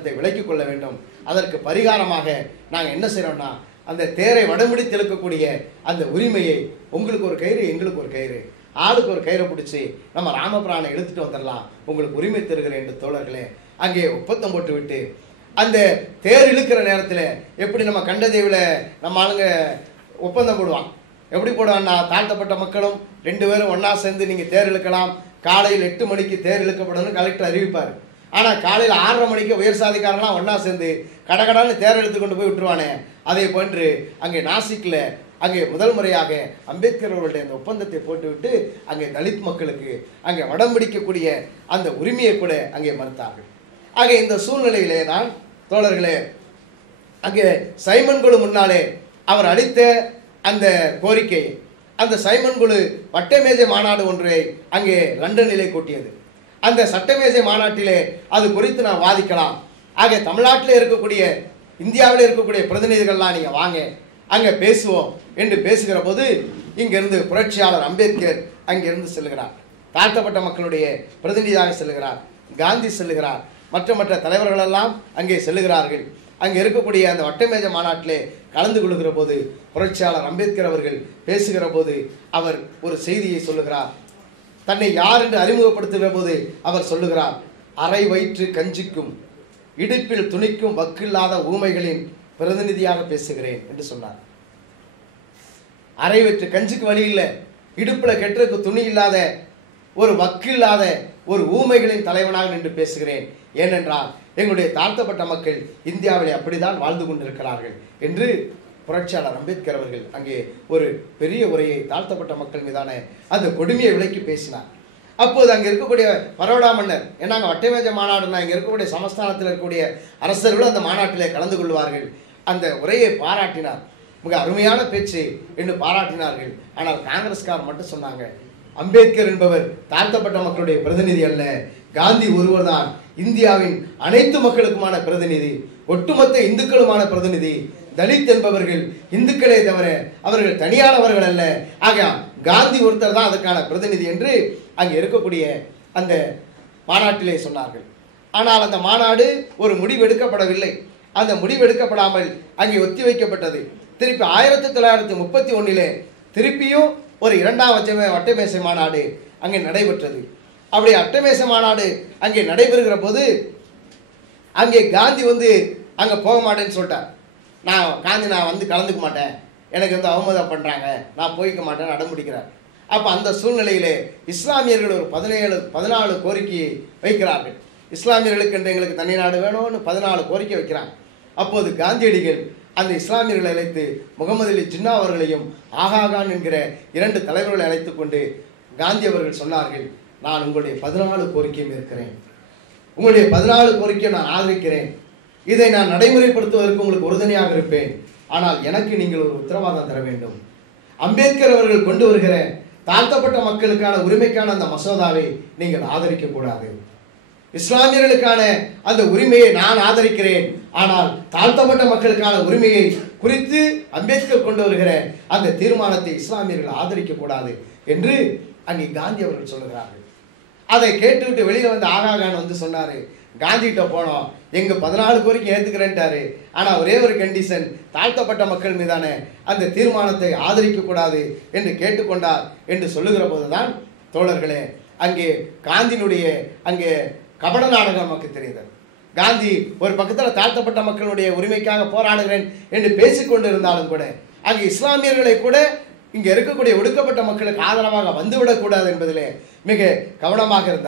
அதை விலக்கிக் கொள்ள வேண்டும். அதற்கு பரிகாரமாக நாங்கள் என்ன செய்றோம்னா அந்த தேரை வடமுடித்து இழுக்கக்கூடிய அந்த உரிமையை உங்களுக்கு ஒரு கயிறு எங்களுக்கு ஒரு கயிறு. ஆளுக்கு ஒரு கயிறை பிடிச்சி நம்ம ராமபிரானை இழுத்துட்டு வந்துடலாம். உங்களுக்கு உரிமை தருகிறேன் என்று தோழர்களே அங்கே ஒப்பந்தம் போட்டு விட்டு அந்த தேர் இழுக்கிற நேரத்தில் எப்படி நம்ம கண்டதேவில நம்ம ஆளுங்க ஒப்பந்தம் போடுவான் எப்படி போடுவான்னா தாழ்த்தப்பட்ட மக்களும் ரெண்டு பேரும் ஒன்றா சேர்ந்து நீங்க தேர் இழுக்கலாம். காலையில் எட்டு மணிக்கு தேர் இழுக்கப்படணும்னு கலெக்டர் அறிவிப்பார். ஆனால் காலையில் ஆறரை மணிக்கு உயர் சாதிக்காரன்லாம் ஒன்றா சேர்ந்து கடகடான்னு தேர் எடுத்து கொண்டு போய் விட்டுருவானே. அதே போன்று அங்கே நாசிக்கில் அங்கே முதல் முறையாக அம்பேத்கர் அவர்களுடைய அந்த ஒப்பந்தத்தை போட்டுவிட்டு அங்கே தலித் மக்களுக்கு அங்கே வடம் பிடிக்கக்கூடிய அந்த உரிமையை கூட அங்கே மறுத்தார்கள். ஆக இந்த சூழ்நிலையிலே தான் தோழர்களே அங்கே சைமன் குழு முன்னாலே அவர் அளித்த அந்த கோரிக்கை அந்த சைமன் குழு வட்டமேஜை மாநாடு ஒன்றை அங்கே லண்டனிலே கூட்டியது. அந்த சட்டமேஜை மாநாட்டிலே அது குறித்து நான் வாதிக்கலாம். ஆக தமிழ்நாட்டில் இருக்கக்கூடிய இந்தியாவில் இருக்கக்கூடிய பிரதிநிதிகள்லாம் நீங்கள் வாங்க அங்கே பேசுவோம் என்று பேசுகிற போது இங்கிருந்து புரட்சியாளர் அம்பேத்கர் அங்கிருந்து செல்கிறார் தாழ்த்தப்பட்ட மக்களுடைய பிரதிநிதியாக செல்கிறார் காந்தி செல்கிறார் மற்ற மற்ற தலைவர்களெல்லாம் அங்கே செல்லுகிறார்கள். அங்கே இருக்கக்கூடிய அந்த வட்டமேஜ மாநாட்டிலே கலந்து கொள்கிற போது புரட்சியாளர் அம்பேத்கர் அவர்கள் பேசுகிற போது அவர் ஒரு செய்தியை சொல்லுகிறார். தன்னை யார் என்று அறிமுகப்படுத்துகிற போது அவர் சொல்லுகிறார் அரை வயிற்று கஞ்சிக்கும் இடுப்பில் துணிக்கும் வக்கில்லாத ஊமைகளின் பிரதிநிதியாக பேசுகிறேன் என்று சொன்னார். அரை வயிற்று கஞ்சிக்கு வழி இல்லை. இடுப்பில் கெட்டுறதுக்கு துணி இல்லாத ஒரு வக்கில்லாத ஒரு ஊமைகளின் தலைவனாக நின்று பேசுகிறேன். ஏனென்றால் எங்களுடைய தாழ்த்தப்பட்ட மக்கள் இந்தியாவிலே அப்படிதான் வாழ்ந்து கொண்டிருக்கிறார்கள் என்று புரட்சியாளர் அம்பேத்கர் அவர்கள் அங்கே ஒரு பெரிய உரையை தாழ்த்தப்பட்ட மக்கள் மீதான அந்த கொடுமையை விலக்கி பேசினார். அப்போது அங்கே இருக்கக்கூடிய பரோடா மன்னர் ஏன்னா அங்கே வட்டமேஜ மாநாடுனா இங்கே இருக்கக்கூடிய சமஸ்தானத்தில் இருக்கக்கூடிய அரசர்களும் அந்த மாநாட்டிலே கலந்து கொள்வார்கள். அந்த உரையை பாராட்டினார். மிக அருமையான பேச்சு என்று பாராட்டினார்கள். ஆனால் காங்கிரஸ்கார் மட்டும் சொன்னாங்க அம்பேத்கர் என்பவர் தாழ்த்தப்பட்ட மக்களுடைய பிரதிநிதி அல்ல காந்தி ஒருவர் தான் இந்தியாவின் அனைத்து மக்களுக்குமான பிரதிநிதி ஒட்டுமொத்த இந்துக்களுமான பிரதிநிதி. தலித் என்பவர்கள் இந்துக்களே தவிர அவர்கள் தனியானவர்கள் அல்ல. ஆக காந்தி ஒருத்தர் தான் அதற்கான பிரதிநிதி என்று அங்கே இருக்கக்கூடிய அந்த மாநாட்டிலே சொன்னார்கள். ஆனால் அந்த மாநாடு ஒரு முடிவு எடுக்கப்படவில்லை அந்த முடிவு எடுக்கப்படாமல் அங்கே ஒத்தி வைக்கப்பட்டது திருப்பி ஆயிரத்தி தொள்ளாயிரத்தி முப்பத்தி ஒன்றிலே திருப்பியும் ஒரு இரண்டாம் வச்சமே வட்டமேசை மாநாடு அங்கே நடைபெற்றது. அப்படி அட்டமேசை மாநாடு அங்கே நடைபெறுகிற போது அங்கே காந்தி வந்து அங்கே போக மாட்டேன்னு சொல்லிட்டார். நான் காந்தி நான் வந்து கலந்துக்க மாட்டேன். எனக்கு வந்து அவமதம் பண்ணுறாங்க நான் போய்க்க மாட்டேன்னு அடம் அப்போ அந்த சூழ்நிலையிலே இஸ்லாமியர்கள் ஒரு பதினேழு பதினாலு கோரிக்கையை வைக்கிறார்கள். இஸ்லாமியர்களுக்கு என்று எங்களுக்கு தனி நாடு வேணும்னு பதினாலு கோரிக்கை வைக்கிறாங்க. அப்போது காந்தியடிகள் அந்த இஸ்லாமியர்களை அழைத்து முகமது அலி ஜின்னா அவர்களையும் ஆகாகான் என்கிற இரண்டு தலைவர்களை அழைத்து கொண்டு காந்தி அவர்கள் சொன்னார்கள் நான் உங்களுடைய பதினாலு கோரிக்கையும் இருக்கிறேன் உங்களுடைய பதினாலு கோரிக்கையை நான் ஆதரிக்கிறேன். இதை நான் நடைமுறைப்படுத்துவதற்கு உங்களுக்கு உறுதுணையாக இருப்பேன். ஆனால் எனக்கு நீங்கள் ஒரு உத்தரவாதம் தர வேண்டும். அம்பேத்கர் அவர்கள் கொண்டு வருகிற தாழ்த்தப்பட்ட மக்களுக்கான உரிமைக்கான அந்த மசோதாவை நீங்கள் ஆதரிக்க கூடாது இஸ்லாமியர்களுக்கான அந்த உரிமையை நான் ஆதரிக்கிறேன். ஆனால் தாழ்த்தப்பட்ட மக்களுக்கான உரிமையை குறித்து அம்பேத்கர் கொண்டு வருகிற அந்த தீர்மானத்தை இஸ்லாமியர்கள் ஆதரிக்க கூடாது என்று அங்கே காந்தி அவர்கள் சொல்லுகிறார்கள். அதை கேட்டுவிட்டு வெளியே வந்து ஆகாகான் வந்து சொன்னார். காந்திகிட்ட போனோம். எங்கள் பதினாலு கோரிக்கை ஏற்றுக்கிறேன்ட்டாரு ஆனால் ஒரே ஒரு கண்டிஷன் தாழ்த்தப்பட்ட மக்கள் மீதான அந்த தீர்மானத்தை ஆதரிக்கக்கூடாது என்று கேட்டுக்கொண்டார் என்று சொல்லுகிற போது தான் தோழர்களே அங்கே காந்தியினுடைய அங்கே கபட நாடகம் நமக்கு தெரியுது காந்தி ஒரு பக்கத்தில் தாழ்த்தப்பட்ட மக்களுடைய உரிமைக்காக போராடுகிறேன் என்று பேசிக்கொண்டு இருந்தாலும் கூட அங்கே இஸ்லாமியர்களை கூட இங்கே இருக்கக்கூடிய ஒடுக்கப்பட்ட மக்களுக்கு ஆதரவாக வந்துவிடக்கூடாது என்பதிலே மிக கவனமாக இருந்தார்